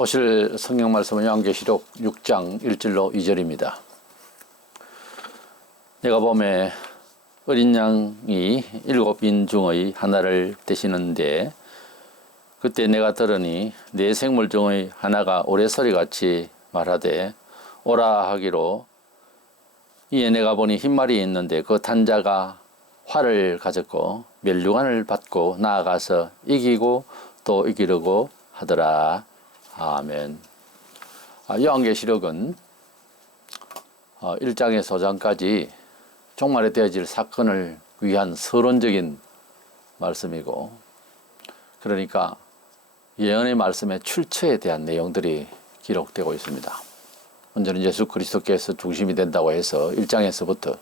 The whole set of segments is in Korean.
보실 성경 말씀은 요한계시록 6장 1절로 2절입니다. 내가 봄에 어린 양이 7인 중의 하나를 떼시는데 그때 내가 들으니 네 생물 중의 하나가 오래소리같이 말하되 오라 하기로 이에 내가 보니 흰말이 있는데 그 탄자가 활을 가졌고 멸류관을 받고 나아가서 이기고 또 이기려고 하더라. 아멘. 요한계시록은 1장에서 5장까지 종말에 되어질 사건을 위한 서론적인 말씀이고, 그러니까 예언의 말씀의 출처에 대한 내용들이 기록되고 있습니다. 먼저는 예수 그리스도께서 중심이 된다고 해서 1장에서부터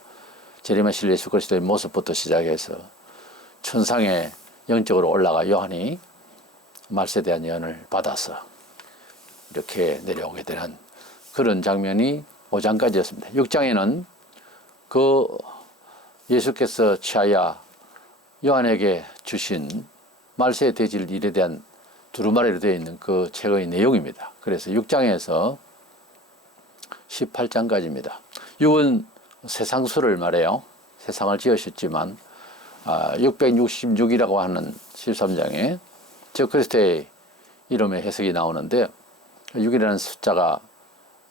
재림하실 예수 그리스도의 모습부터 시작해서 천상에 영적으로 올라가 요한이 말씀에 대한 예언을 받아서 이렇게 내려오게 되는 그런 장면이 5장까지였습니다. 6장에는 그 예수께서 취하여 요한에게 주신 말세에 되어질 일에 대한 두루마리로 되어 있는 그 책의 내용입니다. 그래서 6장에서 18장까지입니다. 6은 세상수를 말해요. 세상을 지으셨지만 666이라고 하는 13장에 저 그리스도의 이름의 해석이 나오는데 6이라는 숫자가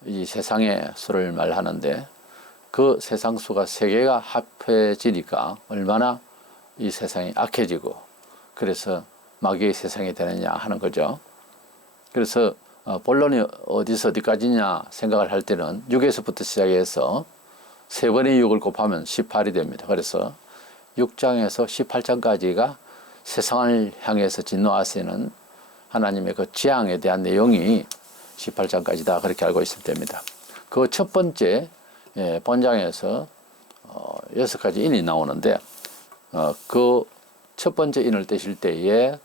이 세상의 수를 말하는데 그 세상 수가 3개가 합해지니까 얼마나 이 세상이 악해지고 그래서 마귀의 세상이 되느냐 하는 거죠. 그래서 본론이 어디서 어디까지냐 생각을 할 때는 6에서부터 시작해서 3번의 6을 곱하면 18이 됩니다. 그래서 6장에서 18장까지가 세상을 향해서 진노하시는 하나님의 그 재앙에 대한 내용이 18장까지다 그렇게 알고 있으면 됩니다. 그 첫 번째 본장에서 6가지 인이 나오는데 그 첫 번째 인을 떼실 때에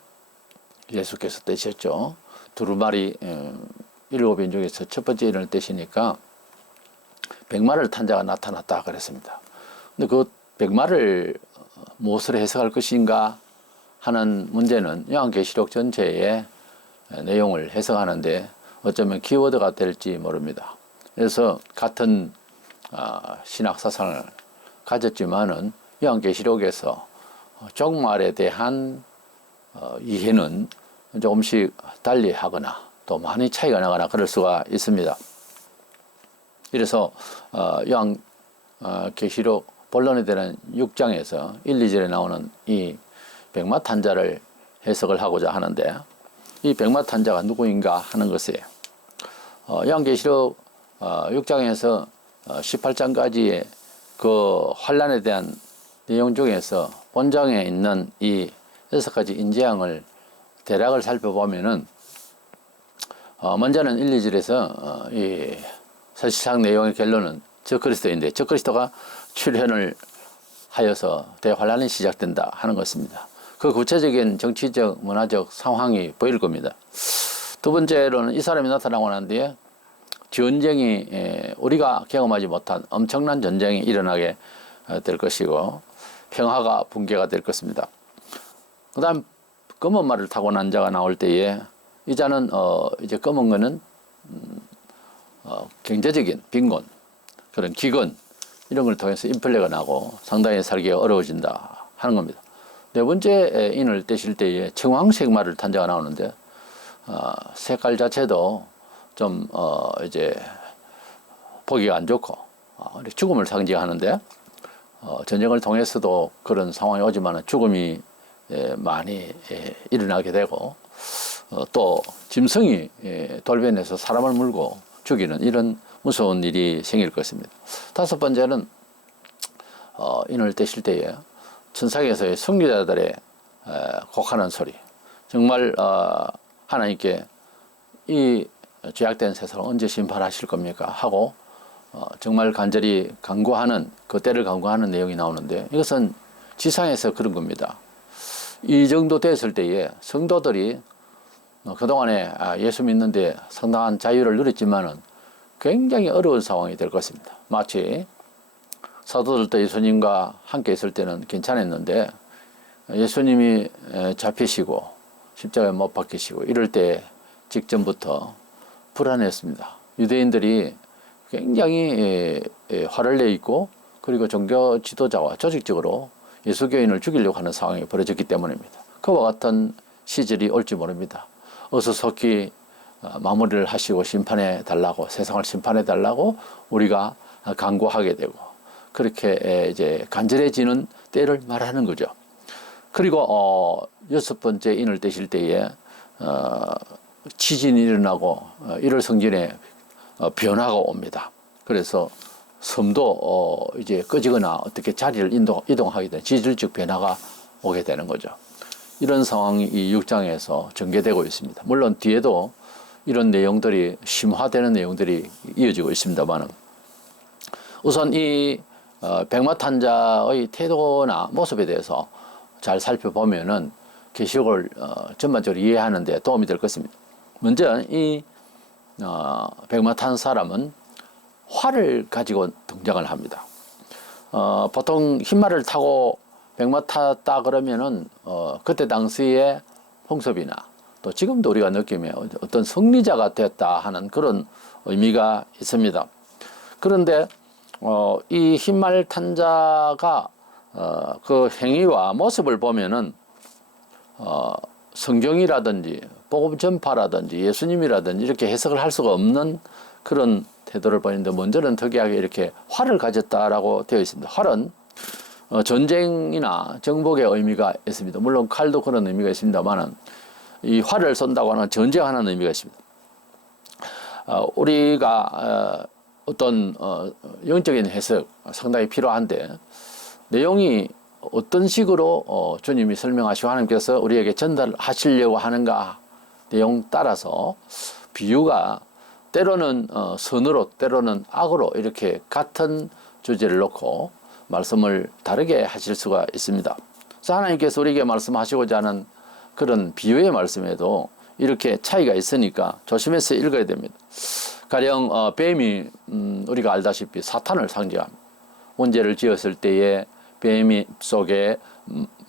예수께서 떼셨죠. 두루마리 7인 중에서 첫 번째 인을 떼시니까 백마를 탄 자가 나타났다 그랬습니다. 근데 그 백마를 무엇으로 해석할 것인가 하는 문제는 요한계시록 전체의 내용을 해석하는데 어쩌면 키워드가 될지 모릅니다. 그래서 같은 신학 사상을 가졌지만은 요한계시록에서 종말에 대한 이해는 조금씩 달리 하거나 또 많이 차이가 나거나 그럴 수가 있습니다. 그래서 요한계시록 본론에 되는 6장에서 1, 2절에 나오는 이 백마탄자를 해석을 하고자 하는데 이 백마탄자가 누구인가 하는 것이에요. 요한계시록 6장에서 18장까지의 그 환란에 대한 내용 중에서 본장에 있는 이 6가지 인재양을 대략을 살펴보면은 먼저는 1, 2절에서 이 사실상 내용의 결론은 저 그리스도인데 저 그리스도가 출현을 하여서 대환란이 시작된다 하는 것입니다. 그 구체적인 정치적, 문화적 상황이 보일 겁니다. 두 번째로는 이 사람이 나타나고 난 뒤에 전쟁이 우리가 경험하지 못한 엄청난 전쟁이 일어나게 될 것이고 평화가 붕괴가 될 것입니다. 그 다음 검은 말을 타고 난 자가 나올 때에 이 자는 이제 검은 거는 경제적인 빈곤, 그런 기근 이런 걸 통해서 인플레가 나고 상당히 살기가 어려워진다 하는 겁니다. 네 번째 인을 떼실 때에 청황색 말을 탄 자가 나오는데 색깔 자체도 좀 이제 보기가 안 좋고 죽음을 상징하는데 전쟁을 통해서도 그런 상황이 오지만 죽음이 많이 일어나게 되고 또 짐승이 돌변해서 사람을 물고 죽이는 이런 무서운 일이 생길 것입니다. 다섯 번째는 인을 떼실 때에 천상에서의 선교자들의 곡하는 소리, 정말 하나님께 이 죄악된 세상을 언제 심판하실 겁니까 하고 정말 간절히 간구하는 그 때를 간구하는 내용이 나오는데 이것은 지상에서 그런 겁니다. 이 정도 됐을 때에 성도들이 그동안에 예수 믿는데 상당한 자유를 누렸지만은 굉장히 어려운 상황이 될 것입니다. 마치 사도들도 예수님과 함께 있을 때는 괜찮았는데 예수님이 잡히시고 십자가에 못 박히시고 이럴 때 직전부터 불안했습니다. 유대인들이 굉장히 화를 내 있고 그리고 종교 지도자와 조직적으로 예수교인을 죽이려고 하는 상황이 벌어졌기 때문입니다. 그와 같은 시절이 올지 모릅니다. 어서 속히 마무리를 하시고 심판해 달라고, 세상을 심판해 달라고 우리가 간구하게 되고 그렇게 이제 간절해지는 때를 말하는 거죠. 그리고 여섯 번째 인을 떼실 때에 지진이 일어나고 1월 성전에 변화가 옵니다. 그래서 섬도 이제 꺼지거나 어떻게 자리를 이동하게 되는 지질적 변화가 오게 되는 거죠. 이런 상황이 이 6장에서 전개되고 있습니다. 물론 뒤에도 이런 내용들이 심화되는 내용들이 이어지고 있습니다만 우선 이 백마탄자의 태도나 모습에 대해서 잘 살펴보면은 계시록을 전반적으로 이해하는 데 도움이 될 것입니다. 먼저 이 백마 탄 사람은 활을 가지고 등장을 합니다. 보통 흰말을 타고 백마 탔다 그러면은 그때 당시의 풍습이나 또 지금도 우리가 느끼면 어떤 승리자가 됐다 하는 그런 의미가 있습니다. 그런데 이 흰말 탄 자가 그 행위와 모습을 보면은 성경이라든지 복음 전파라든지 예수님이라든지 이렇게 해석을 할 수가 없는 그런 태도를 보이는데 먼저는 특이하게 이렇게 활을 가졌다라고 되어 있습니다. 활은 전쟁이나 정복의 의미가 있습니다. 물론 칼도 그런 의미가 있습니다만 이 활을 쏜다고 하는 전쟁하는 의미가 있습니다. 우리가 어떤 영적인 해석 상당히 필요한데 내용이 어떤 식으로 주님이 설명하시고 하나님께서 우리에게 전달하시려고 하는가 내용 따라서 비유가 때로는 선으로 때로는 악으로 이렇게 같은 주제를 놓고 말씀을 다르게 하실 수가 있습니다. 그래서 하나님께서 우리에게 말씀하시고자 하는 그런 비유의 말씀에도 이렇게 차이가 있으니까 조심해서 읽어야 됩니다. 가령 뱀이 우리가 알다시피 사탄을 상징합니다. 원죄를 지었을 때에 뱀이 속에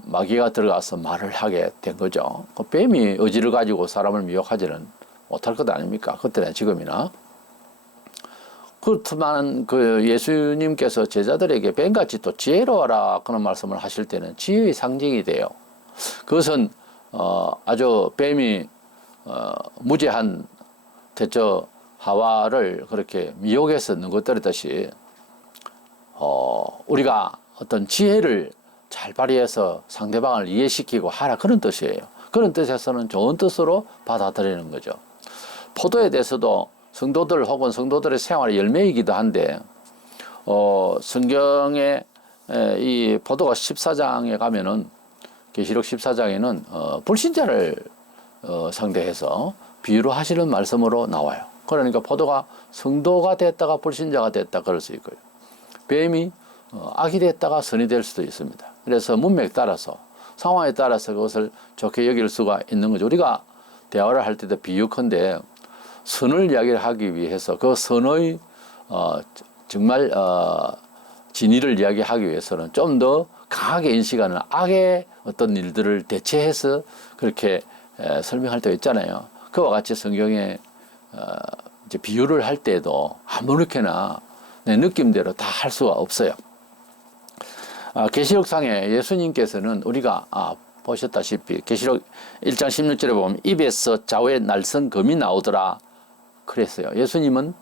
마귀가 들어가서 말을 하게 된 거죠. 그 뱀이 의지를 가지고 사람을 미혹하지는 못할 것 아닙니까? 그때나 지금이나. 그렇지만 그 예수님께서 제자들에게 뱀같이 또 지혜로워라 그런 말씀을 하실 때는 지혜의 상징이 돼요. 그것은 아주 뱀이 무죄한 대처 하와를 그렇게 미혹해서 넘어뜨렸듯이 우리가 어떤 지혜를 잘 발휘해서 상대방을 이해시키고 하라 그런 뜻이에요. 그런 뜻에서는 좋은 뜻으로 받아들이는 거죠. 포도에 대해서도 성도들 혹은 성도들의 생활의 열매이기도 한데 성경에 이 포도가 14장에 가면은 계시록 14장에는 불신자를 상대해서 비유로 하시는 말씀으로 나와요. 그러니까 포도가 성도가 됐다가 불신자가 됐다 그럴 수 있고요. 뱀이 악이 됐다가 선이 될 수도 있습니다. 그래서 문맥에 따라서 상황에 따라서 그것을 좋게 여길 수가 있는 거죠. 우리가 대화를 할 때도 비유컨대 선을 이야기를 하기 위해서 그 선의 정말 진리를 이야기하기 위해서는 좀 더 강하게 인식하는 악의 어떤 일들을 대체해서 그렇게 설명할 때가 있잖아요. 그와 같이 성경에 이제 비유를 할 때도 아무렇게나 내 느낌대로 다 할 수가 없어요. 계시록상에 예수님께서는 우리가 보셨다시피 계시록 1장 16절에 보면 입에서 좌우에 날선 검이 나오더라 그랬어요. 예수님은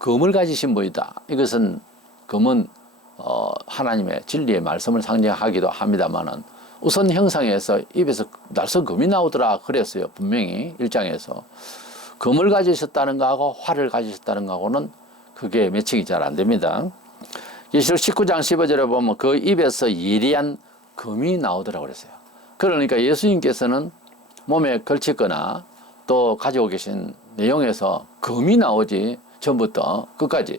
검을 가지신 분이다. 이것은 검은 하나님의 진리의 말씀을 상징하기도 합니다만은 우선 형상에서 입에서 날선 검이 나오더라 그랬어요. 분명히 1장에서 검을 가지셨다는 거하고 활을 가지셨다는 거하고는 그게 매칭이 잘 안 됩니다. 계시록 19장 15절에 보면 그 입에서 예리한 검이 나오더라고 그랬어요. 그러니까 예수님께서는 몸에 걸치거나 또 가지고 계신 내용에서 검이 나오지 전부터 끝까지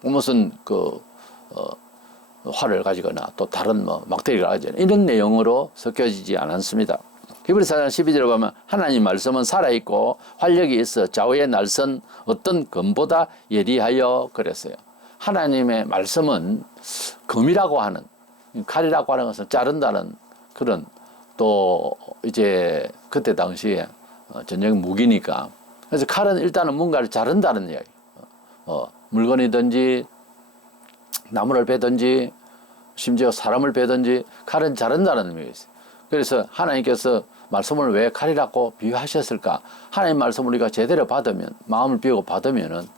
무슨 활을 가지거나 또 다른 막대기를 가지거나 이런 내용으로 섞여지지 않았습니다. 히브리서 4장 12절에 보면 하나님 말씀은 살아있고 활력이 있어 좌우에 날선 어떤 검보다 예리하여 그랬어요. 하나님의 말씀은 검이라고 하는 칼이라고 하는 것은 자른다는 그런 또 이제 그때 당시에 전쟁 무기니까 그래서 칼은 일단은 뭔가를 자른다는 이야기. 물건이든지 나무를 베든지 심지어 사람을 베든지 칼은 자른다는 의미가 있어요. 그래서 하나님께서 말씀을 왜 칼이라고 비유하셨을까? 하나님 말씀 우리가 제대로 받으면, 마음을 비우고 받으면은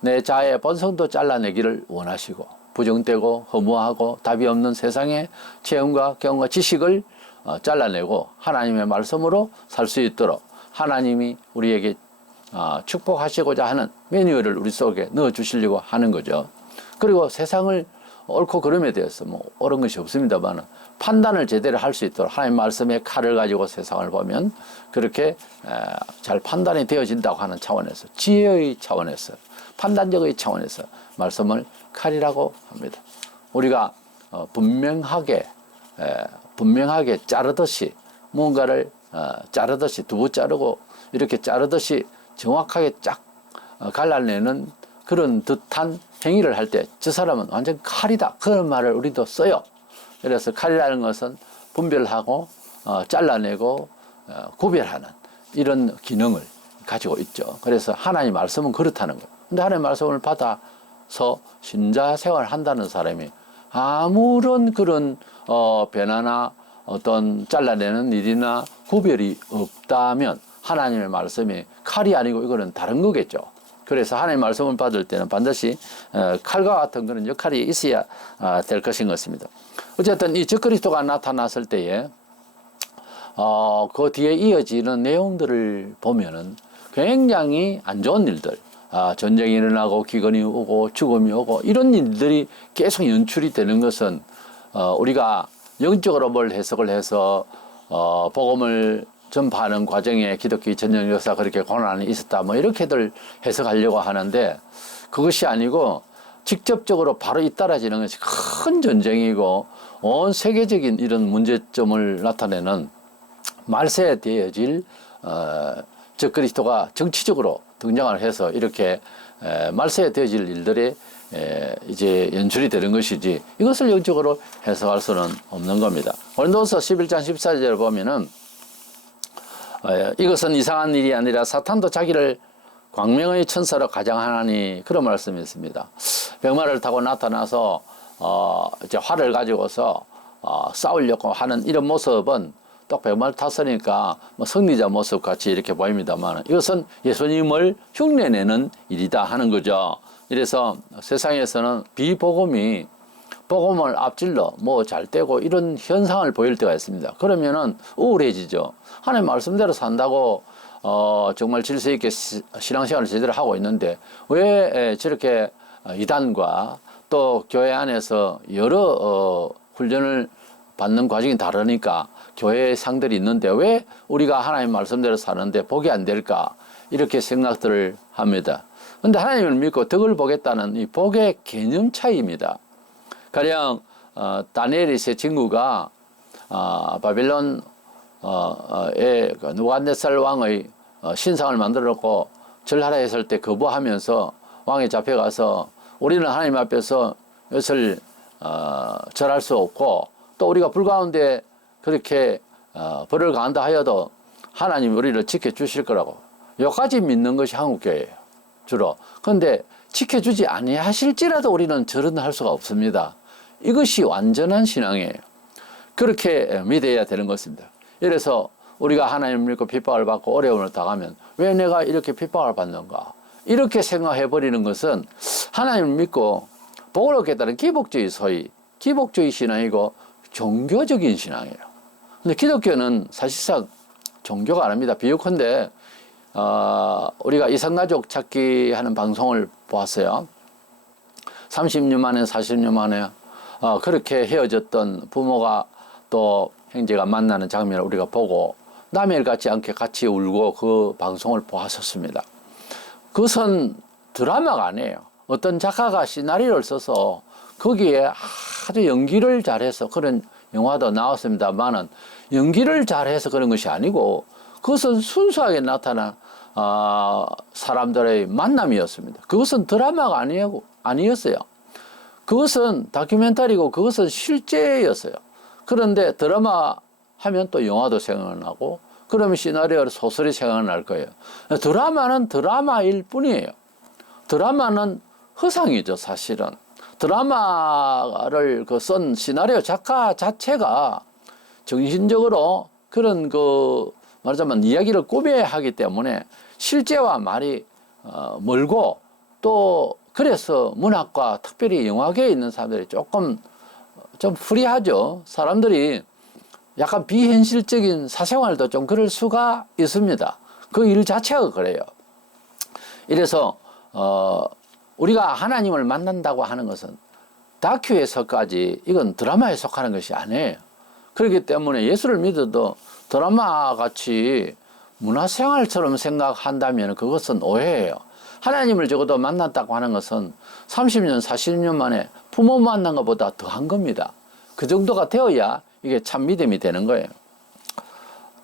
내 자아의 본성도 잘라내기를 원하시고, 부정되고 허무하고 답이 없는 세상의 체험과 경험과 지식을 잘라내고 하나님의 말씀으로 살 수 있도록 하나님이 우리에게 축복하시고자 하는 매뉴얼을 우리 속에 넣어주시려고 하는 거죠. 그리고 세상을 옳고 그름에 대해서 뭐 옳은 것이 없습니다만 판단을 제대로 할 수 있도록 하나님 말씀의 칼을 가지고 세상을 보면 그렇게 잘 판단이 되어진다고 하는 차원에서, 지혜의 차원에서, 판단적의 차원에서 말씀을 칼이라고 합니다. 우리가 분명하게 자르듯이 무언가를 자르듯이 두부 자르고 이렇게 자르듯이 정확하게 쫙 갈라내는 그런 듯한 행위를 할 때 저 사람은 완전 칼이다, 그런 말을 우리도 써요. 그래서 칼이라는 것은 분별하고 잘라내고 구별하는 이런 기능을 가지고 있죠. 그래서 하나님 말씀은 그렇다는 거예요. 근데 하나님 말씀을 받아서 신자 생활을 한다는 사람이 아무런 그런 변화나 어떤 잘라내는 일이나 구별이 없다면 하나님의 말씀이 칼이 아니고 이거는 다른 거겠죠. 그래서 하나님의 말씀을 받을 때는 반드시 칼과 같은 그런 역할이 있어야 될 것인 것입니다. 어쨌든 이 적그리스도가 나타났을 때에 그 뒤에 이어지는 내용들을 보면은 굉장히 안 좋은 일들, 전쟁이 일어나고 기근이 오고 죽음이 오고 이런 일들이 계속 연출이 되는 것은 우리가 영적으로 뭘 해석을 해서 복음을 전파하는 과정에 기독교의 전쟁 역사 그렇게 고난이 있었다 뭐 이렇게들 해석하려고 하는데 그것이 아니고 직접적으로 바로 잇따라지는 것이 큰 전쟁이고 온 세계적인 이런 문제점을 나타내는 말세에 되어질 적그리스도가 정치적으로 등장을 해서 이렇게 말세에 되어질 일들이 이제 연출이 되는 것이지 이것을 영적으로 해석할 수는 없는 겁니다. 고린도서 11장 14절을 보면은 이것은 이상한 일이 아니라 사탄도 자기를 광명의 천사로 가장하나니 그런 말씀이 있습니다. 백마를 타고 나타나서 이제 활을 가지고서 싸우려고 하는 이런 모습은 또 백마를 탔으니까 뭐 승리자 모습 같이 이렇게 보입니다만 이것은 예수님을 흉내내는 일이다 하는 거죠. 이래서 세상에서는 비복음이 복음을 앞질러 뭐 잘 되고 이런 현상을 보일 때가 있습니다. 그러면은 우울해지죠. 하나님 말씀대로 산다고 정말 질서 있게 신앙생활을 제대로 하고 있는데 왜 저렇게 이단과 또 교회 안에서 여러 훈련을 받는 과정이 다르니까 교회의 상들이 있는데 왜 우리가 하나님 말씀대로 사는데 복이 안 될까 이렇게 생각들을 합니다. 근데 하나님을 믿고 덕을 보겠다는 이 복의 개념 차이입니다. 가령 다니엘의 세 친구가 바빌론의 느부갓네살 왕의 신상을 만들었고 절하라 했을 때 거부하면서 왕에 잡혀가서 우리는 하나님 앞에서 이것을 절할 수 없고 또 우리가 불 가운데 그렇게 벌을 가한다 하여도 하나님이 우리를 지켜주실 거라고 여기까지 믿는 것이 한국교회예요. 주로. 그런데 지켜주지 아니하실지라도 우리는 절은 할 수가 없습니다. 이것이 완전한 신앙이에요. 그렇게 믿어야 되는 것입니다. 이래서 우리가 하나님을 믿고 핍박을 받고 어려움을 당하면 왜 내가 이렇게 핍박을 받는가? 이렇게 생각해 버리는 것은 하나님을 믿고 복을 얻겠다는 기복주의 소위 기복주의 신앙이고 종교적인 신앙이에요. 근데 기독교는 사실상 종교가 아닙니다. 비유컨대 우리가 이산가족 찾기 하는 방송을 보았어요. 30년 만에 40년 만에 그렇게 헤어졌던 부모가 또 형제가 만나는 장면을 우리가 보고 남의 일 같지 않게 같이 울고 그 방송을 보았었습니다. 그것은 드라마가 아니에요. 어떤 작가가 시나리오를 써서 거기에 아주 연기를 잘해서 그런 영화도 나왔습니다만은 연기를 잘해서 그런 것이 아니고 그것은 순수하게 나타난 사람들의 만남이었습니다. 그것은 드라마가 아니었어요. 그것은 다큐멘터리고 그것은 실제였어요. 그런데 드라마 하면 또 영화도 생각나고 그러면 시나리오 소설이 생각날 거예요. 드라마는 드라마일 뿐이에요. 드라마는 허상이죠, 사실은. 드라마를 쓴 시나리오 작가 자체가 정신적으로 그런 말하자면 이야기를 꾸며야 하기 때문에 실제와 말이 멀고, 또 그래서 문학과 특별히 영화계에 있는 사람들이 조금 좀 불이하죠. 사람들이 약간 비현실적인 사생활도 좀 그럴 수가 있습니다. 그 일 자체가 그래요. 이래서 우리가 하나님을 만난다고 하는 것은 다큐에서까지 이건 드라마에 속하는 것이 아니에요. 그렇기 때문에 예수를 믿어도 드라마 같이 문화생활처럼 생각한다면 그것은 오해예요. 하나님을 적어도 만났다고 하는 것은 30년, 40년 만에 부모 만난 것보다 더한 겁니다. 그 정도가 되어야 이게 참 믿음이 되는 거예요.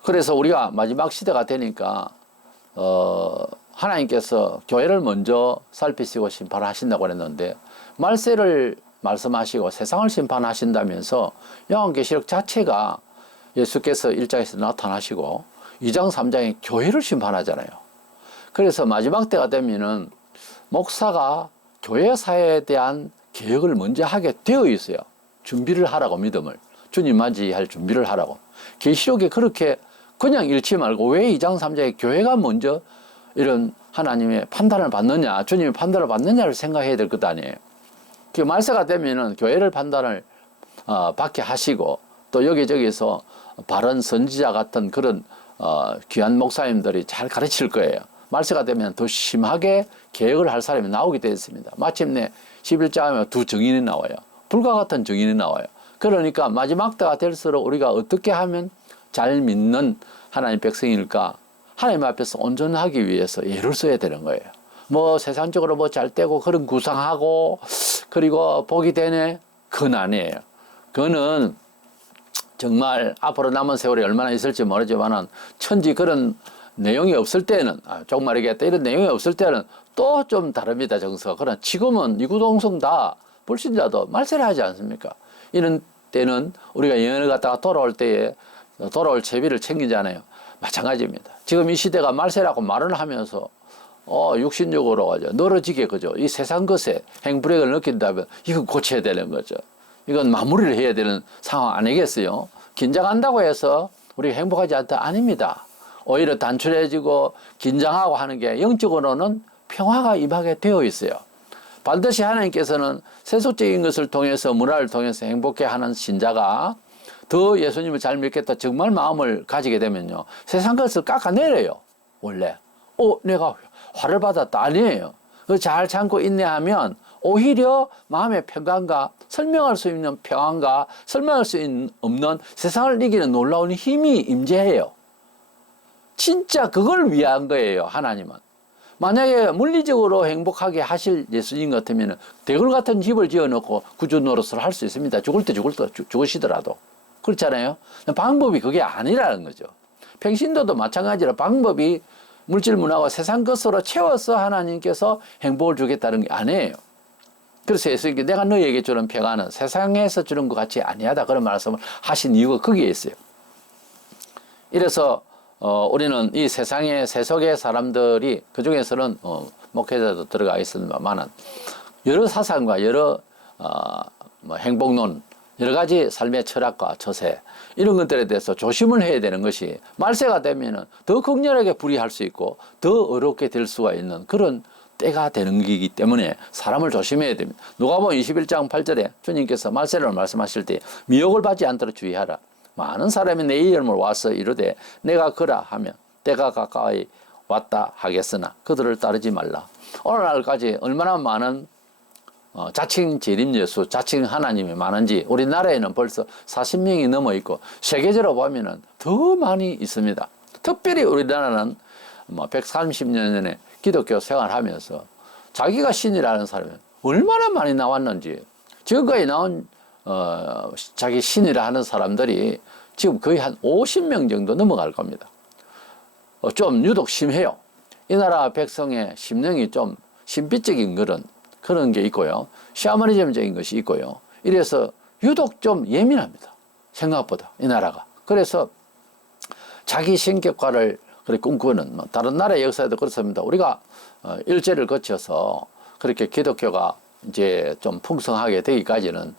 그래서 우리가 마지막 시대가 되니까 하나님께서 교회를 먼저 살피시고 심판하신다고 그랬는데, 말세를 말씀하시고 세상을 심판하신다면서 요한계시록 자체가 예수께서 1장에서 나타나시고 2장, 3장에 교회를 심판하잖아요. 그래서 마지막 때가 되면은 목사가 교회 사회에 대한 개혁을 먼저 하게 되어 있어요. 준비를 하라고, 믿음을. 주님 맞이할 준비를 하라고. 계시록에 그렇게 그냥 읽지 말고 왜 2장, 3장에 교회가 먼저 이런 하나님의 판단을 받느냐, 주님의 판단을 받느냐를 생각해야 될 것 아니에요. 그 말세가 되면은 교회를 판단을 받게 하시고, 또 여기저기서 바른 선지자 같은 그런 귀한 목사님들이 잘 가르칠 거예요. 말세가 되면 더 심하게 개혁을 할 사람이 나오게 되어 있습니다. 마침내 11장에 두 증인이 나와요. 불과 같은 증인이 나와요. 그러니까 마지막 때가 될수록 우리가 어떻게 하면 잘 믿는 하나님 백성일까? 하나님 앞에서 온전하기 위해서 예를 써야 되는 거예요. 뭐 세상적으로 뭐 잘 되고 그런 구상하고 그리고 복이 되네? 그건 아니에요. 그거는 정말 앞으로 남은 세월이 얼마나 있을지 모르지만은 천지 그런 내용이 없을 때는, 조금 말이겠다, 이런 내용이 없을 때는 또 좀 다릅니다, 정서가. 그러나 지금은 이구동성 다 불신자도 말세를 하지 않습니까? 이런 때는 우리가 여행을 갔다가 돌아올 때에 돌아올 채비를 챙기잖아요. 마찬가지입니다. 지금 이 시대가 말세라고 말을 하면서 육신적으로 가지고 늘어지게, 그죠? 이 세상 것에 행불액을 느낀다면 이건 고쳐야 되는 거죠. 이건 마무리를 해야 되는 상황 아니겠어요? 긴장한다고 해서 우리가 행복하지 않다? 아닙니다. 오히려 단출해지고 긴장하고 하는 게 영적으로는 평화가 임하게 되어 있어요. 반드시 하나님께서는 세속적인 것을 통해서, 문화를 통해서 행복해 하는 신자가 더 예수님을 잘 믿겠다 정말 마음을 가지게 되면요, 세상 것을 깎아내려요. 원래 내가 화를 받았다 아니에요. 잘 참고 인내하면 오히려 마음의 평강과, 설명할 수 있는 평안과 설명할 수 없는 세상을 이기는 놀라운 힘이 임재해요. 진짜 그걸 위한 거예요, 하나님은. 만약에 물리적으로 행복하게 하실 예수님 같으면 대궐 같은 집을 지어놓고 구주 노릇을 할 수 있습니다. 죽을 때 죽으시더라도. 그렇잖아요. 방법이 그게 아니라는 거죠. 평신도도 마찬가지로 방법이 물질 문화와 세상 것으로 채워서 하나님께서 행복을 주겠다는 게 아니에요. 그래서 예수님께 내가 너에게 주는 평안은 세상에서 주는 것 같이 아니하다, 그런 말씀을 하신 이유가 거기에 있어요. 이래서 우리는 이 세상의 세속의 사람들이, 그 중에서는 목회자도 들어가 있습니다만은 여러 사상과 여러 행복론, 여러 가지 삶의 철학과 처세, 이런 것들에 대해서 조심을 해야 되는 것이, 말세가 되면은 더 극렬하게 불이할 수 있고 더 어렵게 될 수가 있는 그런 때가 되는 것이기 때문에 사람을 조심해야 됩니다. 누가복음 21장 8절에 주님께서 말세를 말씀하실 때 미혹을 받지 않도록 주의하라. 많은 사람이 내 이름을 와서 이르되 내가 그라 하면 때가 가까이 왔다 하겠으나 그들을 따르지 말라. 오늘날까지 얼마나 많은 자칭 재림 예수, 자칭 하나님이 많은지 우리나라에는 벌써 40명이 넘어 있고 세계적으로 보면은 더 많이 있습니다. 특별히 우리나라는 130년 전에 기독교 생활하면서 자기가 신이라는 사람이 얼마나 많이 나왔는지, 지금까지 나온 자기 신이라 하는 사람들이 지금 거의 한 50명 정도 넘어갈 겁니다. 좀 유독 심해요. 이 나라 백성의 심령이 좀 신비적인 그런 게 있고요. 샤머니즘적인 것이 있고요. 이래서 유독 좀 예민합니다. 생각보다 이 나라가. 그래서 자기 신격화를 그렇게 꿈꾸는, 뭐 다른 나라의 역사에도 그렇습니다. 우리가 일제를 거쳐서 그렇게 기독교가 이제 좀 풍성하게 되기까지는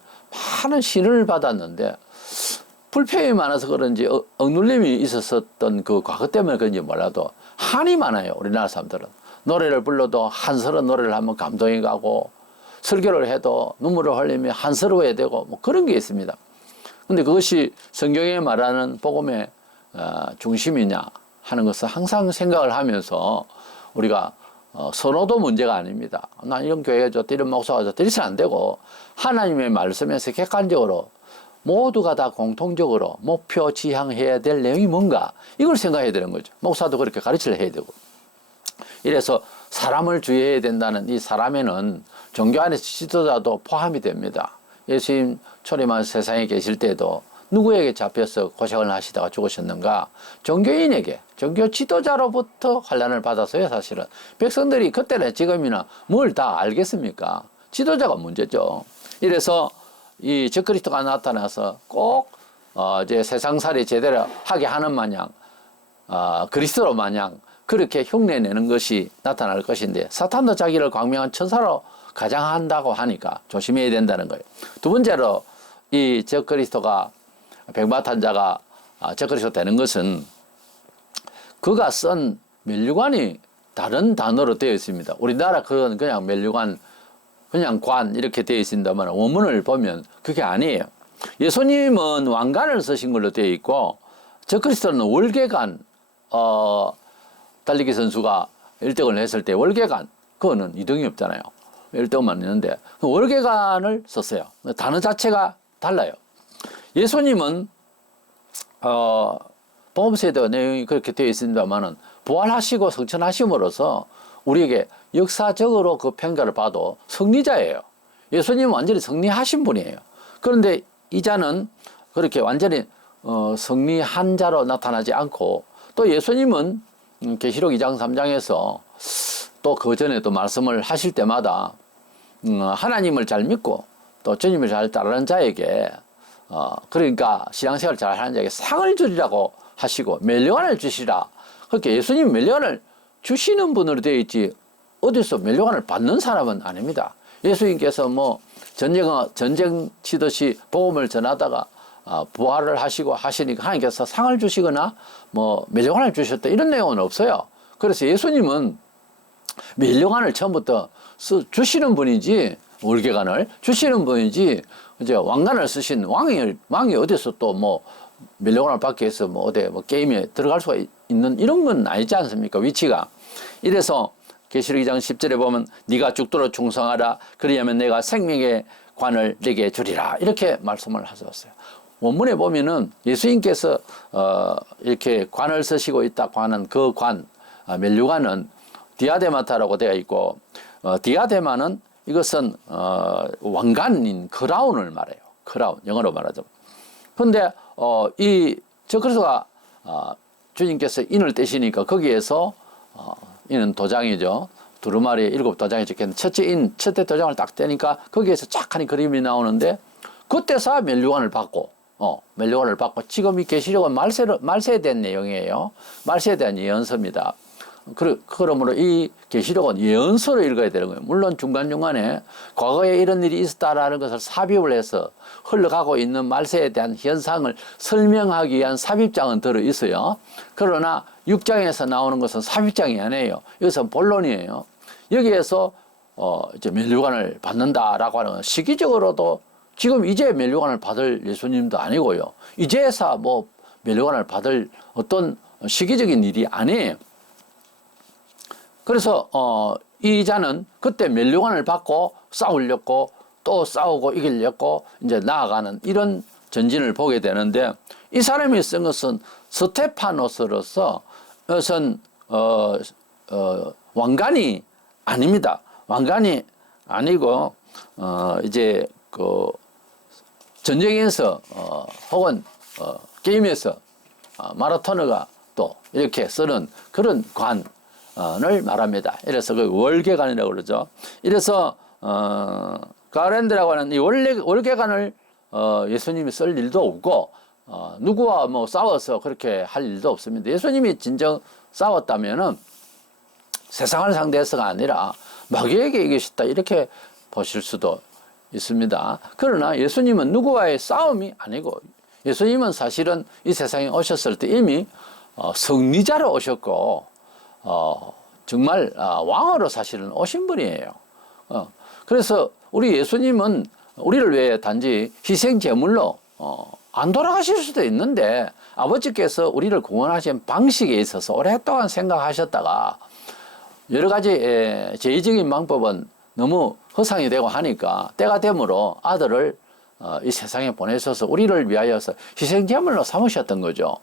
많은 신을 받았는데 불평이 많아서 그런지 억눌림이 있었던 그 과거 때문에 그런지 몰라도 한이 많아요. 우리나라 사람들은 노래를 불러도 한스러운 노래를 하면 감동이 가고, 설교를 해도 눈물을 흘리며 한스러워야 되고, 뭐 그런 게 있습니다. 근데 그것이 성경에 말하는 복음의 중심이냐 하는 것을 항상 생각을 하면서 우리가 선호도 문제가 아닙니다. 난 이런 교회가 좋다, 이런 목사가 좋다, 이래서는 안 되고, 하나님의 말씀에서 객관적으로 모두가 다 공통적으로 목표 지향해야 될 내용이 뭔가, 이걸 생각해야 되는 거죠. 목사도 그렇게 가르치려 해야 되고. 이래서 사람을 주의해야 된다는 이 사람에는 종교 안에서 지도자도 포함이 됩니다. 예수님 초림한 세상에 계실 때도 누구에게 잡혀서 고생을 하시다가 죽으셨는가? 종교인에게, 종교 지도자로부터 환난을 받아서요. 사실은 백성들이 그때나 지금이나 뭘 다 알겠습니까? 지도자가 문제죠. 이래서 이 적그리스도가 나타나서 꼭 이제 세상살이 제대로 하게 하는 마냥, 그리스도로 마냥 그렇게 흉내내는 것이 나타날 것인데, 사탄도 자기를 광명한 천사로 가장한다고 하니까 조심해야 된다는 거예요. 두 번째로 이 적그리스도가, 백마탄자가 적그리스도 되는 것은 그가 쓴 면류관이 다른 단어로 되어 있습니다. 우리나라 그건 그냥 면류관, 그냥 관 이렇게 되어 있습니다만 원문을 보면 그게 아니에요. 예수님은 왕관을 쓰신 걸로 되어 있고, 적그리스도는 월계관, 달리기 선수가 1등을 했을 때 월계관, 그거는 2등이 없잖아요. 1등만 있는데 월계관을 썼어요. 단어 자체가 달라요. 예수님은 복음서에도 내용이 그렇게 되어 있습니다만은 부활하시고 성천하심으로써 우리에게 역사적으로 그 평가를 봐도 승리자예요. 예수님은 완전히 승리하신 분이에요. 그런데 이 자는 그렇게 완전히 승리한 자로 나타나지 않고, 또 예수님은 계시록 2장 3장에서 또 그 전에도 말씀을 하실 때마다 하나님을 잘 믿고 또 주님을 잘 따르는 자에게 그러니까 신앙생활을 잘 하는 자에게 상을 주리라고 하시고 멸류관을 주시라. 그렇게 예수님 멸류관을 주시는 분으로 되어 있지 어디서 멸류관을 받는 사람은 아닙니다. 예수님께서 뭐 전쟁 치듯이 복음을 전하다가 부활을 하시고 하시니까 하나님께서 상을 주시거나 뭐 멸류관을 주셨다 이런 내용은 없어요. 그래서 예수님은 멸류관을 처음부터 주시는 분이지, 월계관을 주시는 분이지, 이제 왕관을 쓰신 왕이 어디서 또 뭐 멸류관을 받기 위해서 뭐 어디 뭐 게임에 들어갈 수가 있는 이런 건 아니지 않습니까? 위치가. 이래서 계시록 2장 10절에 보면 네가 죽도록 충성하라, 그리하면 내가 생명의 관을 네게 주리라, 이렇게 말씀을 하셨어요. 원문에 보면은 예수님께서 이렇게 관을 쓰시고 있다고 하는 그 관, 멸류관은 디아데마타라고 되어 있고, 디아데마는 이것은 왕관인 크라운을 말해요. 크라운, 영어로 말하죠. 그런데 이 적그리스도가 주님께서 인을 떼시니까 거기에서 인은 도장이죠. 두루마리에 7도장이 적혀있는 첫째 도장을 딱 떼니까 거기에서 쫙하니 그림이 나오는데, 그때서 멸류관을 받고 지금 이 계시록은 말세에 대한 내용이에요. 말세에 대한 예언서입니다. 그러므로 이 계시록은 예언서로 읽어야 되는 거예요. 물론 중간중간에 과거에 이런 일이 있었다라는 것을 삽입을 해서 흘러가고 있는 말세에 대한 현상을 설명하기 위한 삽입장은 들어 있어요. 그러나 6장에서 나오는 것은 삽입장이 아니에요. 이것은 본론이에요. 여기에서 이제 멸류관을 받는다라고 하는 건 시기적으로도 지금 이제 멸류관을 받을 예수님도 아니고요. 이제서 뭐 멸류관을 받을 어떤 시기적인 일이 아니에요. 그래서 이 자는 그때 멸류관을 받고 싸우려고, 또 싸우고 이기려고 이제 나아가는 이런 전진을 보게 되는데, 이 사람이 쓴 것은 스테파노스로서 이것은 왕관이 아닙니다. 왕관이 아니고 이제 그 전쟁에서 혹은 게임에서 마라토너가 또 이렇게 쓰는 그런 관을 말합니다. 이래서 그 월계관이라고 그러죠. 이래서 가렌드라고 하는 이 월계관을 예수님이 쓸 일도 없고, 누구와 뭐 싸워서 그렇게 할 일도 없습니다. 예수님이 진정 싸웠다면은 세상을 상대해서가 아니라 마귀에게 이기셨다 이렇게 보실 수도 있습니다. 그러나 예수님은 누구와의 싸움이 아니고 예수님은 사실은 이 세상에 오셨을 때 이미 승리자로 오셨고 정말 왕으로 사실은 오신 분이에요. 그래서 우리 예수님은 우리를 위해 단지 희생 제물로 안 돌아가실 수도 있는데 아버지께서 우리를 구원하신 방식에 있어서 오랫동안 생각하셨다가 여러 가지 제의적인 방법은 너무 허상이 되고 하니까 때가 되므로 아들을 이 세상에 보내셔서 우리를 위하여서 희생제물로 삼으셨던 거죠.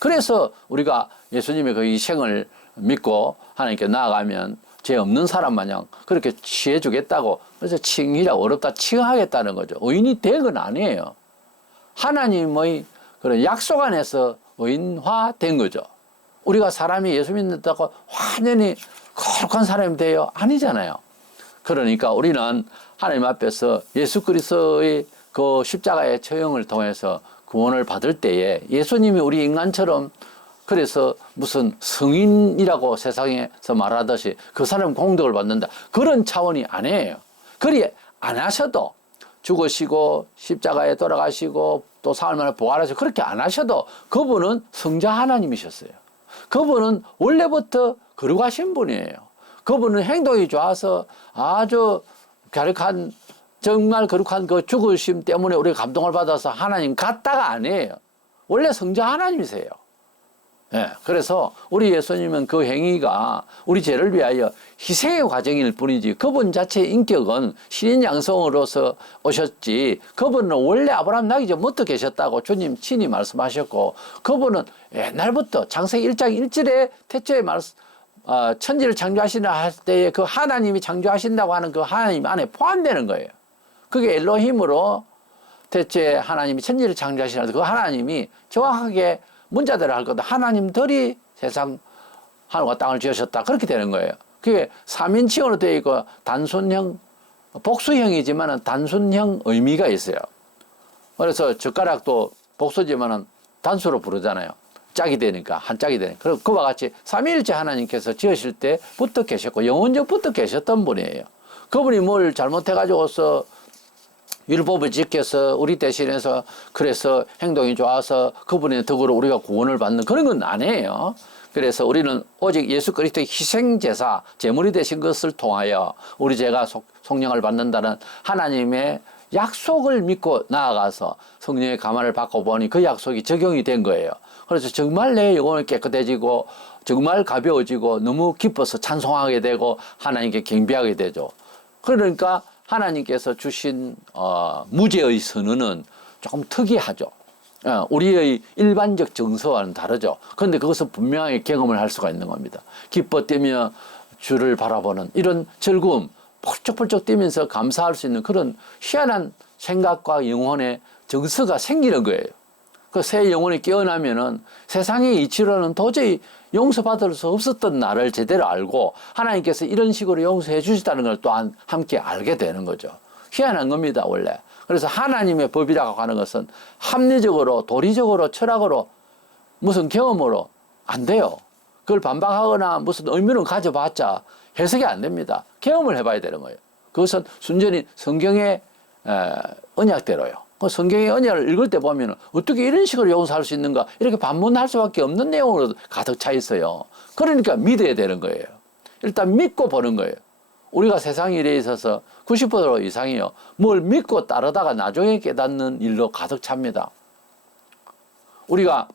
그래서 우리가 예수님의 그 희생을 믿고 하나님께 나아가면 죄 없는 사람 마냥 그렇게 취해 주겠다고 그래서 칭의라 어렵다 칭하겠다는 거죠. 의인이 된 건 아니에요. 하나님의 그런 약속 안에서 의인화된 거죠. 우리가 사람이 예수 믿는다고 완전히 거룩한 사람이 돼요? 아니잖아요. 그러니까 우리는 하나님 앞에서 예수 그리스도의 그 십자가의 처형을 통해서 구원을 받을 때에 예수님이 우리 인간처럼 그래서 무슨 성인이라고 세상에서 말하듯이 그 사람 공덕을 받는다. 그런 차원이 아니에요. 그리 안 하셔도 죽으시고 십자가에 돌아가시고 또 사흘 만에 부활하시고 그렇게 안 하셔도 그분은 성자 하나님이셨어요. 그분은 원래부터 거룩하신 분이에요. 그분은 행동이 좋아서 아주 갸륵한 정말 거룩한 그 죽으심 때문에 우리가 감동을 받아서 하나님 같다가 아니에요. 원래 성자 하나님이세요. 예, 그래서 우리 예수님은 그 행위가 우리 죄를 위하여 희생의 과정일 뿐이지 그분 자체의 인격은 신인 양성으로서 오셨지 그분은 원래 아브라함 나기 전부터 계셨다고 주님 친히 말씀하셨고 그분은 옛날부터 창세기 1장 1절에 태초에 천지를 창조하시나 할 때에 그 하나님이 창조하신다고 하는 그 하나님 안에 포함되는 거예요. 그게 엘로힘으로 태초에 하나님이 천지를 창조하시나 그 하나님이 정확하게 문자대로 할 거다. 하나님들이 세상 하늘과 땅을 지으셨다. 그렇게 되는 거예요. 그게 3인칭으로 되어 있고 단순형, 복수형이지만 단순형 의미가 있어요. 그래서 젓가락도 복수지만 단수로 부르잖아요. 짝이 되니까, 한 짝이 되니까. 그리고 그와 같이 삼위일체 하나님께서 지으실 때부터 계셨고 영원전부터 계셨던 분이에요. 그분이 뭘 잘못해가지고서 율법을 지켜서 우리 대신해서 그래서 행동이 좋아서 그분의 덕으로 우리가 구원을 받는 그런 건 아니에요. 그래서 우리는 오직 예수 그리스도의 희생제사, 제물이 되신 것을 통하여 우리 죄가 속량을 받는다는 하나님의 약속을 믿고 나아가서 성령의 감화를 받고 보니 그 약속이 적용이 된 거예요. 그래서 정말 내 영혼이 깨끗해지고 정말 가벼워지고 너무 기뻐서 찬송하게 되고 하나님께 경배하게 되죠. 그러니까 하나님께서 주신 무죄의 선언은 조금 특이하죠. 우리의 일반적 정서와는 다르죠. 그런데 그것은 분명하게 경험을 할 수가 있는 겁니다. 기뻐 뛰며 주를 바라보는 이런 즐거움, 펄쩍펄쩍 뛰면서 감사할 수 있는 그런 희한한 생각과 영혼의 정서가 생기는 거예요. 그 새 영혼이 깨어나면은 세상의 이치로는 도저히 용서받을 수 없었던 나를 제대로 알고 하나님께서 이런 식으로 용서해 주시다는 걸 또한 함께 알게 되는 거죠. 희한한 겁니다, 원래. 그래서 하나님의 법이라고 하는 것은 합리적으로, 도리적으로, 철학으로, 무슨 경험으로 안 돼요. 그걸 반박하거나 무슨 의미를 가져봤자 해석이 안 됩니다. 경험을 해봐야 되는 거예요. 그것은 순전히 성경의 언약대로요. 그 성경의 언약을 읽을 때 보면 어떻게 이런 식으로 용서할 수 있는가 이렇게 반문할 수밖에 없는 내용으로 가득 차 있어요. 그러니까 믿어야 되는 거예요. 일단 믿고 보는 거예요. 우리가 세상 일에 있어서 90% 이상이요. 뭘 믿고 따르다가 나중에 깨닫는 일로 가득 찹니다. 우리가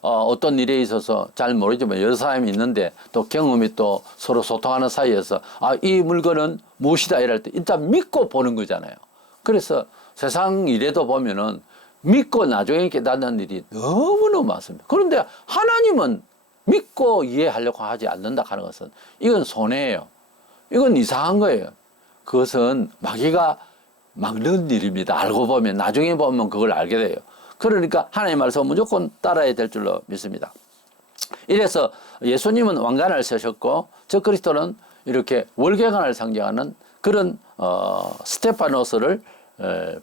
어떤 일에 있어서 잘 모르지만 여러 사람이 있는데 또 경험이 또 서로 소통하는 사이에서 이 물건은 무엇이다 이럴 때 일단 믿고 보는 거잖아요. 그래서 세상 일에도 보면은 믿고 나중에 깨닫는 일이 너무너무 많습니다. 그런데 하나님은 믿고 이해하려고 하지 않는다 하는 것은 이건 손해예요. 이건 이상한 거예요. 그것은 마귀가 막는 일입니다. 알고 보면 나중에 보면 그걸 알게 돼요. 그러니까 하나님 말씀 무조건 따라야 될 줄로 믿습니다. 이래서 예수님은 왕관을 쓰셨고 저 그리스도는 이렇게 월계관을 상징하는 그런 스테파노스를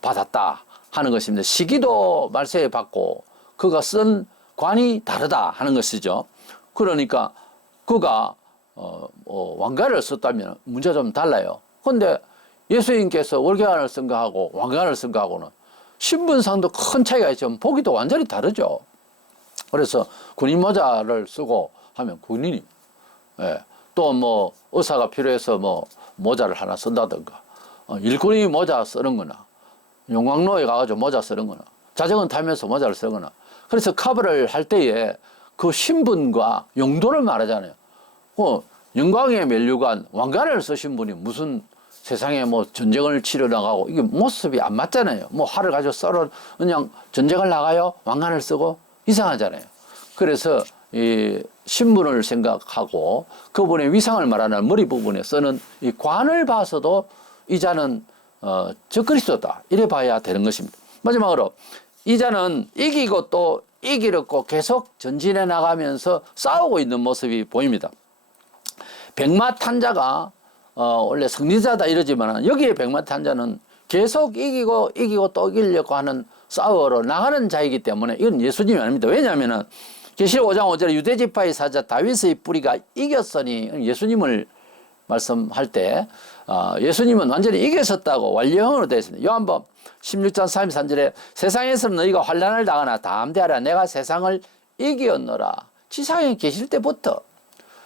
받았다 하는 것입니다. 시기도 말세에 받고 그가 쓴 관이 다르다 하는 것이죠. 그러니까 그가 왕관을 썼다면 문제가 좀 달라요. 그런데 예수님께서 월계관을 쓴 거하고 왕관을 쓴 거하고는 신분상도 큰 차이가 있지만 보기도 완전히 다르죠. 그래서 군인 모자를 쓰고 하면 군인이, 예, 또 뭐 의사가 필요해서 뭐 모자를 하나 쓴다든가, 일꾼이 모자 쓰는 거나, 용광로에 가가지고 모자 쓰는 거나, 자전거 타면서 모자를 쓰거나. 그래서 커버를 할 때에 그 신분과 용도를 말하잖아요. 영광의 면류관, 왕관을 쓰신 분이 무슨 세상에 뭐 전쟁을 치러 나가고, 이게 모습이 안 맞잖아요. 뭐 활을 가지고 썰어 그냥 전쟁을 나가요? 왕관을 쓰고? 이상하잖아요. 그래서 이 신분을 생각하고 그분의 위상을 말하는 머리 부분에 쓰는 이 관을 봐서도 이 자는 적그리스도다 이래 봐야 되는 것입니다. 마지막으로 이 자는 이기고 또 이기려고 계속 전진해 나가면서 싸우고 있는 모습이 보입니다. 백마탄자가 원래 승리자다 이러지만 여기에 백마탄자는 계속 이기고 또 이기려고 하는 싸우러 나가는 자이기 때문에 이건 예수님이 아닙니다. 왜냐하면 계시록 5장 5절에 유대지파의 사자 다윗의 뿌리가 이겼으니 예수님을 말씀할 때 예수님은 완전히 이겼었다고 완료형으로 되어 있습니다. 요한복음 16장 33절에 세상에서는 너희가 환난을 당하나 담대하라 내가 세상을 이기었노라. 지상에 계실 때부터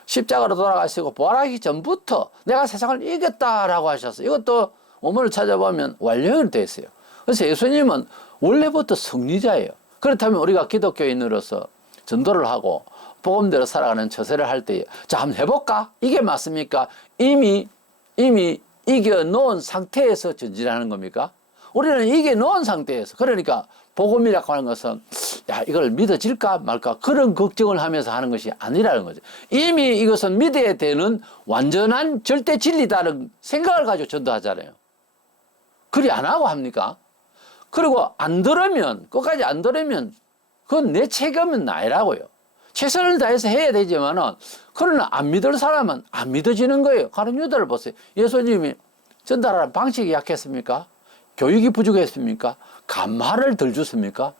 십자가로 돌아가시고 부활하기 전부터 내가 세상을 이겼다라고 하셨어요. 이것도 원문을 찾아보면 완료형으로 되어 있어요. 그래서 예수님은 원래부터 승리자예요. 그렇다면 우리가 기독교인으로서 전도를 하고 복음대로 살아가는 처세를 할 때, 자, 한번 해볼까? 이게 맞습니까? 이미 이겨놓은 상태에서 전진하는 겁니까? 우리는 이겨놓은 상태에서, 그러니까 복음이라고 하는 것은 야, 이걸 믿어질까 말까 그런 걱정을 하면서 하는 것이 아니라는 거죠. 이미 이것은 믿어야 되는 완전한 절대 진리다는 생각을 가지고 전도하잖아요. 그리 안 하고 합니까? 그리고 안 들으면, 끝까지 안 들으면 그건 내 책임은 아니라고요. 최선을 다해서 해야 되지만은, 그러나 안 믿을 사람은 안 믿어지는 거예요. 가룟 유다를 보세요. 예수님이 전달하는 방식이 약했습니까? 교육이 부족했습니까? 감화를 덜 줬습니까?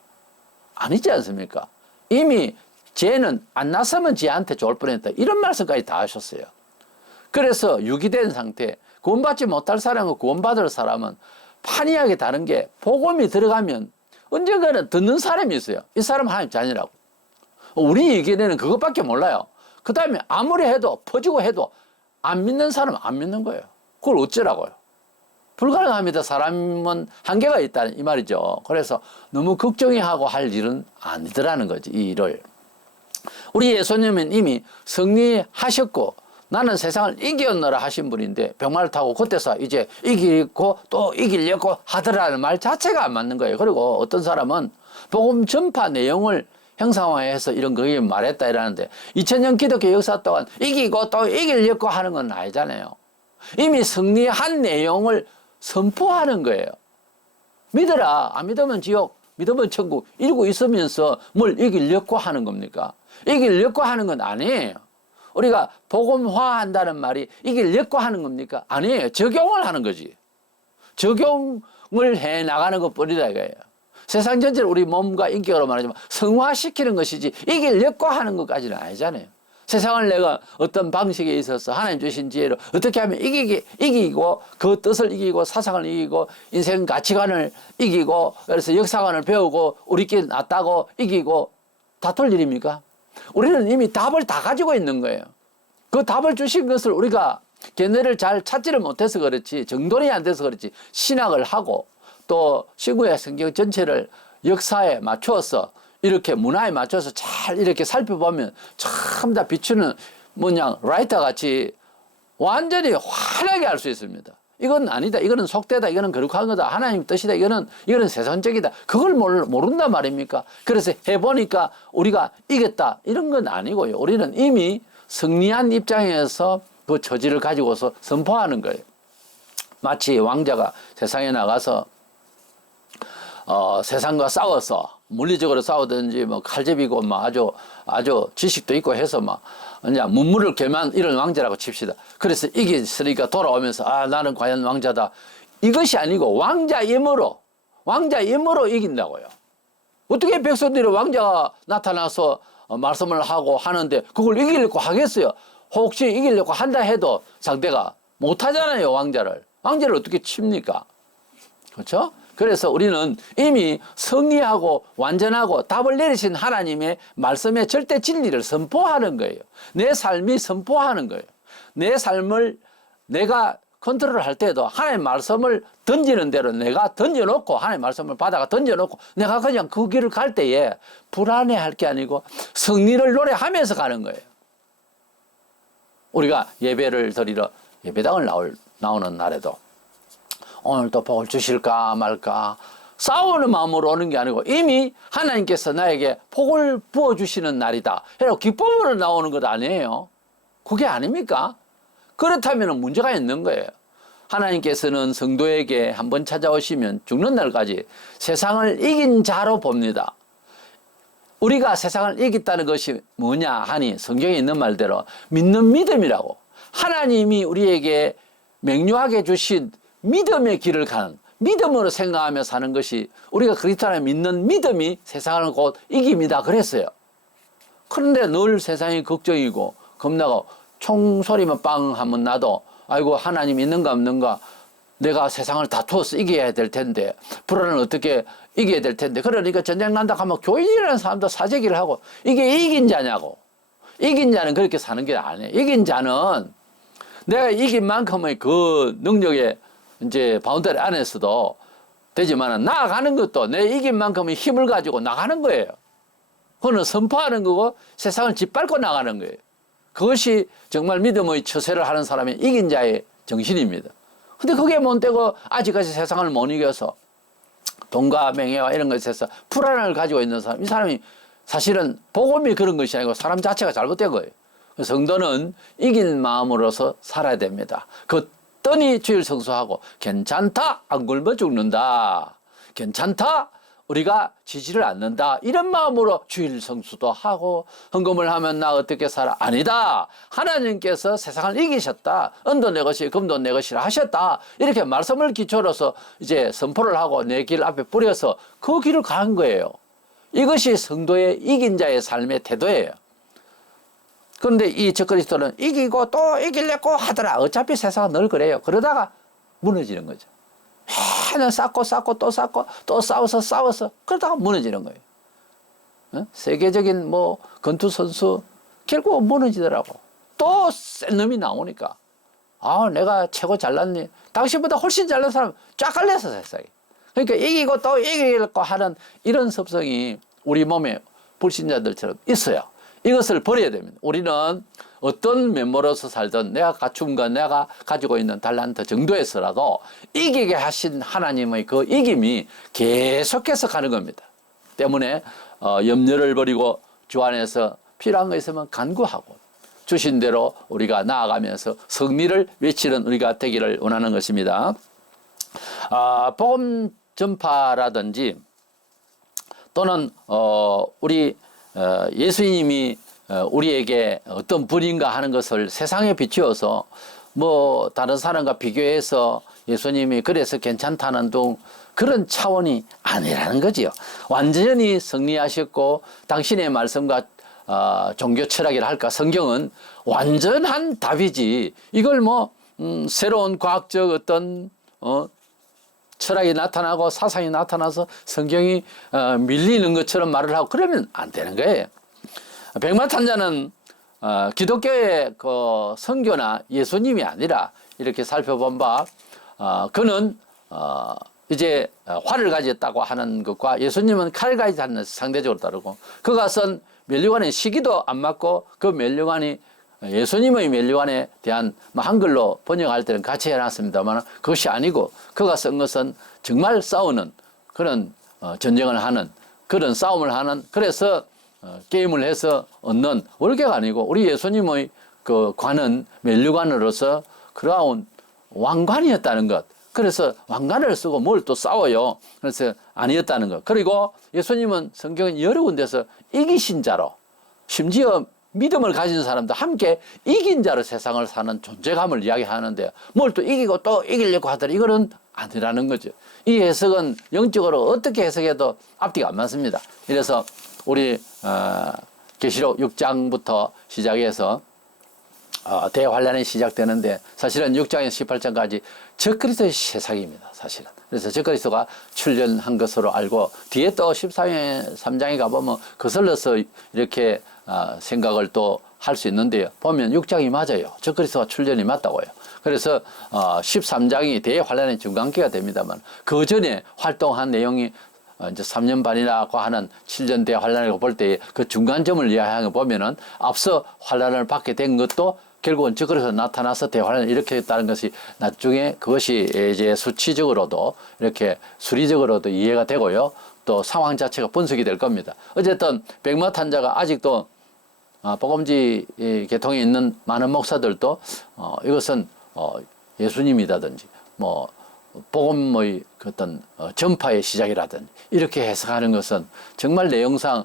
아니지 않습니까? 이미 쟤는 안 났으면 쟤한테 좋을 뻔했다. 이런 말씀까지 다 하셨어요. 그래서 유기된 상태, 구원받지 못할 사람과 구원받을 사람은 판이하게 다른 게, 복음이 들어가면 언젠가는 듣는 사람이 있어요. 이 사람 하나님 자녀라고. 우리 얘기에는 그것밖에 몰라요. 그 다음에 아무리 해도, 퍼지고 해도 안 믿는 사람은 안 믿는 거예요. 그걸 어쩌라고요? 불가능합니다. 사람은 한계가 있다는 이 말이죠. 그래서 너무 걱정해하고 할 일은 아니더라는 거지, 이 일을. 우리 예수님은 이미 승리하셨고 나는 세상을 이겼노라 하신 분인데 병마를 타고 그때서 이제 이기고 또 이기려고 하더라는 말 자체가 안 맞는 거예요. 그리고 어떤 사람은 복음 전파 내용을 형상화해서 이런 거에 말했다 이러는데 2000년 기독교 역사 동안 이기고 또 이기려고 하는 건 아니잖아요. 이미 승리한 내용을 선포하는 거예요. 믿어라. 안 믿으면 지옥, 믿으면 천국 이러고 있으면서 뭘 이기려고 하는 겁니까? 이기려고 하는 건 아니에요. 우리가 복음화한다는 말이 이기려고 하는 겁니까? 아니에요. 적용을 하는 거지. 적용을 해 나가는 것뿐이다 이거예요. 세상 전체를 우리 몸과 인격으로 말하자면 성화시키는 것이지 이기려고 하는 것까지는 아니잖아요. 세상을 내가 어떤 방식에 있어서 하나님 주신 지혜로 어떻게 하면 이기고 그 뜻을 이기고 사상을 이기고 인생 가치관을 이기고 그래서 역사관을 배우고 우리끼리 낫다고 이기고 다툴 일입니까? 우리는 이미 답을 다 가지고 있는 거예요. 그 답을 주신 것을 우리가 견해를 잘 찾지를 못해서 그렇지, 정돈이 안 돼서 그렇지, 신학을 하고 또 신구의 성경 전체를 역사에 맞추어서 이렇게 문화에 맞춰서 잘 이렇게 살펴보면 참 다 비추는 뭐냐 라이터 같이 완전히 환하게 알 수 있습니다. 이건 아니다. 이거는 속되다. 이거는 거룩한 거다. 하나님 뜻이다. 이거는 세상적이다. 그걸 모른단 말입니까? 그래서 해보니까 우리가 이겼다. 이런 건 아니고요. 우리는 이미 승리한 입장에서 그 처지를 가지고서 선포하는 거예요. 마치 왕자가 세상에 나가서 세상과 싸워서 물리적으로 싸우든지 뭐 칼제비고 뭐 아주 지식도 있고 해서 막 그냥 문물을 개만 이런 왕자라고 칩시다. 그래서 이겼으니까 돌아오면서 나는 과연 왕자다. 이것이 아니고 왕자임으로 왕자 임무로 이긴다고요. 어떻게 백성들이 왕자가 나타나서 말씀을 하고 하는데 그걸 이기려고 하겠어요? 혹시 이기려고 한다 해도 상대가 못하잖아요, 왕자를. 왕자를 어떻게 칩니까? 그렇죠? 그래서 우리는 이미 승리하고 완전하고 답을 내리신 하나님의 말씀의 절대 진리를 선포하는 거예요. 내 삶이 선포하는 거예요. 내 삶을 내가 컨트롤할 때도 하나님의 말씀을 던지는 대로 내가 던져놓고 하나님의 말씀을 받아가 던져놓고 내가 그냥 그 길을 갈 때에 불안해할 게 아니고 승리를 노래하면서 가는 거예요. 우리가 예배를 드리러 예배당을 나오는 날에도 오늘 또 복을 주실까 말까 싸우는 마음으로 오는 게 아니고 이미 하나님께서 나에게 복을 부어주시는 날이다. 그래서 기쁨으로 나오는 것 아니에요. 그게 아닙니까? 그렇다면 문제가 있는 거예요. 하나님께서는 성도에게 한번 찾아오시면 죽는 날까지 세상을 이긴 자로 봅니다. 우리가 세상을 이겼다는 것이 뭐냐 하니 성경에 있는 말대로 믿는 믿음이라고. 하나님이 우리에게 명료하게 주신 믿음의 길을 가는, 믿음으로 생각하며 사는 것이 우리가 그리스도를 믿는 믿음이 세상을 곧 이깁니다 그랬어요. 그런데 늘 세상이 걱정이고 겁나고 총소리만 빵 하면 나도 아이고 하나님 있는가 없는가, 내가 세상을 다투어서 이겨야 될 텐데 불안을 어떻게 이겨야 될 텐데, 그러니까 전쟁 난다 하면 교인이라는 사람도 사제기를 하고 이게 이긴 자냐고. 이긴 자는 그렇게 사는 게 아니에요. 이긴 자는 내가 이긴 만큼의 그 능력에 이제 바운더리 안에서도 되지만 나아가는 것도 내 이긴 만큼의 힘을 가지고 나가는 거예요. 그거는 선포하는 거고 세상을 짓밟고 나가는 거예요. 그것이 정말 믿음의 처세를 하는 사람의 이긴 자의 정신입니다. 근데 그게 못 되고 아직까지 세상을 못 이겨서 돈과 명예와 이런 것에서 불안을 가지고 있는 사람, 이 사람이 사실은 복음이 그런 것이 아니고 사람 자체가 잘못된 거예요. 성도는 이긴 마음으로서 살아야 됩니다. 걷더니 주일 성수하고 괜찮다, 안 굶어 죽는다, 괜찮다, 우리가 지지를 않는다, 이런 마음으로 주일 성수도 하고 헌금을 하면 나 어떻게 살아? 아니다, 하나님께서 세상을 이기셨다, 은도 내 것이 금도 내 것이라 하셨다, 이렇게 말씀을 기초로서 이제 선포를 하고 내 길 앞에 뿌려서 그 길을 가는 거예요. 이것이 성도의 이긴 자의 삶의 태도예요. 그런데 이 적그리스도는 이기고 또 이기려고 하더라. 어차피 세상은 늘 그래요. 그러다가 무너지는 거죠. 맨날 쌓고 또 쌓고 또 싸워서 그러다가 무너지는 거예요. 어? 세계적인 뭐 권투 선수 결국 무너지더라고. 또 센 놈이 나오니까 아, 내가 최고 잘났니? 당신보다 훨씬 잘난 사람 쫙 갈려서 세상에. 그러니까 이기고 또 이기려고 하는 이런 습성이 우리 몸에 불신자들처럼 있어요. 이것을 버려야 됩니다. 우리는 어떤 면모로서 살든 내가 갖춘 것, 내가 가지고 있는 달란트 정도에서라도 이기게 하신 하나님의 그 이김이 계속해서 가는 겁니다. 때문에 염려를 버리고 주 안에서 필요한 거 있으면 간구하고 주신 대로 우리가 나아가면서 승리를 외치는 우리가 되기를 원하는 것입니다. 복음 전파라든지 또는 우리 예수님이 우리에게 어떤 분인가 하는 것을 세상에 비추어서 뭐 다른 사람과 비교해서 예수님이 그래서 괜찮다는 등 그런 차원이 아니라는 거지요. 완전히 승리하셨고 당신의 말씀과 종교 철학이라 할까, 성경은 완전한 답이지 이걸 뭐 새로운 과학적 어떤 철학이 나타나고 사상이 나타나서 성경이 밀리는 것처럼 말을 하고 그러면 안 되는 거예요. 백마탄자는 기독교의 그 선교나 예수님이 아니라 이렇게 살펴본 바 그는 이제 활을 가졌다고 하는 것과 예수님은 칼을 가지는 것이 상대적으로 다르고, 그가 쓴 멸류관의 시기도 안 맞고 그 멸류관이 예수님의 멸류관에 대한 한글로 번역할 때는 같이 해놨습니다만 그것이 아니고 그가 쓴 것은 정말 싸우는 그런 전쟁을 하는 그런 싸움을 하는, 그래서 게임을 해서 얻는 월계가 아니고 우리 예수님의 그 관은 멸류관으로서 그러한 왕관이었다는 것. 그래서 왕관을 쓰고 뭘 또 싸워요. 그래서 아니었다는 것. 그리고 예수님은 성경은 여러 군데서 이기신 자로, 심지어 믿음을 가진 사람도 함께 이긴 자로 세상을 사는 존재감을 이야기하는데 뭘 또 이기고 또 이기려고 하더라. 이거는 아니라는 거죠. 이 해석은 영적으로 어떻게 해석해도 앞뒤가 안 맞습니다. 그래서 우리 계시록 6장부터 시작해서 대환란이 시작되는데 사실은 6장에서 18장까지 적그리스도의 세상입니다. 사실은. 그래서 적그리스도가 출현한 것으로 알고 뒤에 또 13장에 가보면 거슬러서 이렇게 생각을 또 할 수 있는데요. 보면 6장이 맞아요. 적그리스도가 출현이 맞다고요. 그래서 13장이 대환란의 중간기가 됩니다만 그 전에 활동한 내용이 이제 3년 반이라고 하는 7년 대환란을 볼 때 그 중간점을 이야기하는 거 보면은 앞서 환란을 받게 된 것도 결국은 적그리스도 나타나서 대환란을 일으켰다는 것이 나중에 그것이 이제 수치적으로도 이렇게 수리적으로도 이해가 되고요. 또 상황 자체가 분석이 될 겁니다. 어쨌든 백마탄자가 아직도 복음지 계통에 있는 많은 목사들도 이것은 예수님이라든지 뭐 복음의 어떤 전파의 시작이라든지 이렇게 해석하는 것은 정말 내용상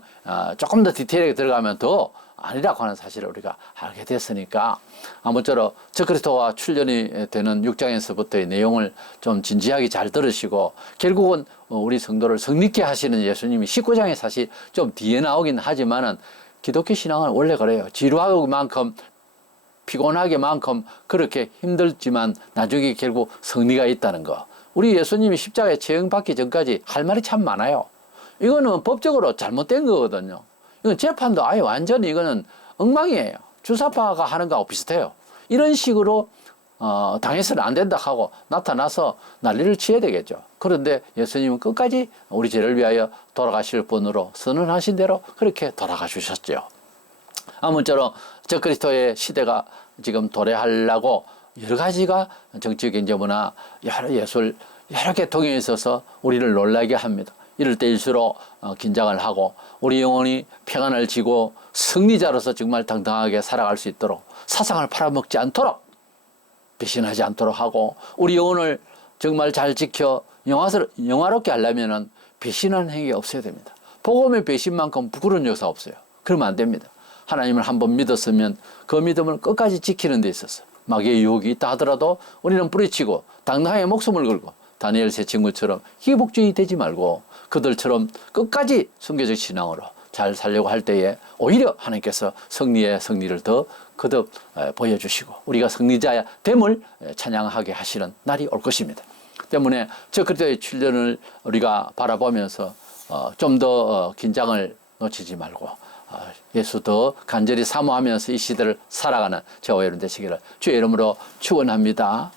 조금 더 디테일하게 들어가면 더 아니라고 하는 사실을 우리가 알게 됐으니까 아무쪼록 적그리스도가 출현이 되는 6장에서부터의 내용을 좀 진지하게 잘 들으시고 결국은 우리 성도를 성립케 하시는 예수님이 19장에 사실 좀 뒤에 나오긴 하지만은 기독교 신앙은 원래 그래요. 지루하기만큼 피곤하게만큼 그렇게 힘들지만 나중에 결국 승리가 있다는 거. 우리 예수님이 십자가에 처형받기 전까지 할 말이 참 많아요. 이거는 법적으로 잘못된 거거든요. 이건 재판도 아예 완전히 이거는 엉망이에요. 주사파가 하는 거하고 비슷해요. 이런 식으로 당해서는 안 된다 하고 나타나서 난리를 치어야 되겠죠. 그런데 예수님은 끝까지 우리 죄를 위하여 돌아가실 분으로 선언하신 대로 그렇게 돌아가 주셨죠. 아무쪼록 적그리스도의 시대가 지금 도래하려고 여러 가지가 정치, 경제, 문화, 여러 예술, 여러 계통에 있어서 우리를 놀라게 합니다. 이럴 때일수록 긴장을 하고 우리 영혼이 평안을 지고 승리자로서 정말 당당하게 살아갈 수 있도록 사상을 팔아먹지 않도록 배신하지 않도록 하고 우리 영혼을 정말 잘 지켜 영화롭게 하려면 배신하는 행위가 없어야 됩니다. 복음의 배신만큼 부끄러운 역사 없어요. 그러면 안 됩니다. 하나님을 한번 믿었으면 그 믿음을 끝까지 지키는 데 있어서 마귀의 유혹이 있다 하더라도 우리는 뿌리치고 당당하게 목숨을 걸고 다니엘 세 친구처럼 희복주의 되지 말고 그들처럼 끝까지 순교적 신앙으로 잘 살려고 할 때에 오히려 하나님께서 승리의 승리를 더 거듭 보여주시고 우리가 승리자야 됨을 찬양하게 하시는 날이 올 것입니다. 때문에 적그리스도의 출현을 우리가 바라보면서 좀 더 긴장을 놓치지 말고 예수 더 간절히 사모하면서 이 시대를 살아가는 저와 여러분 되시기를 주의 이름으로 축원합니다.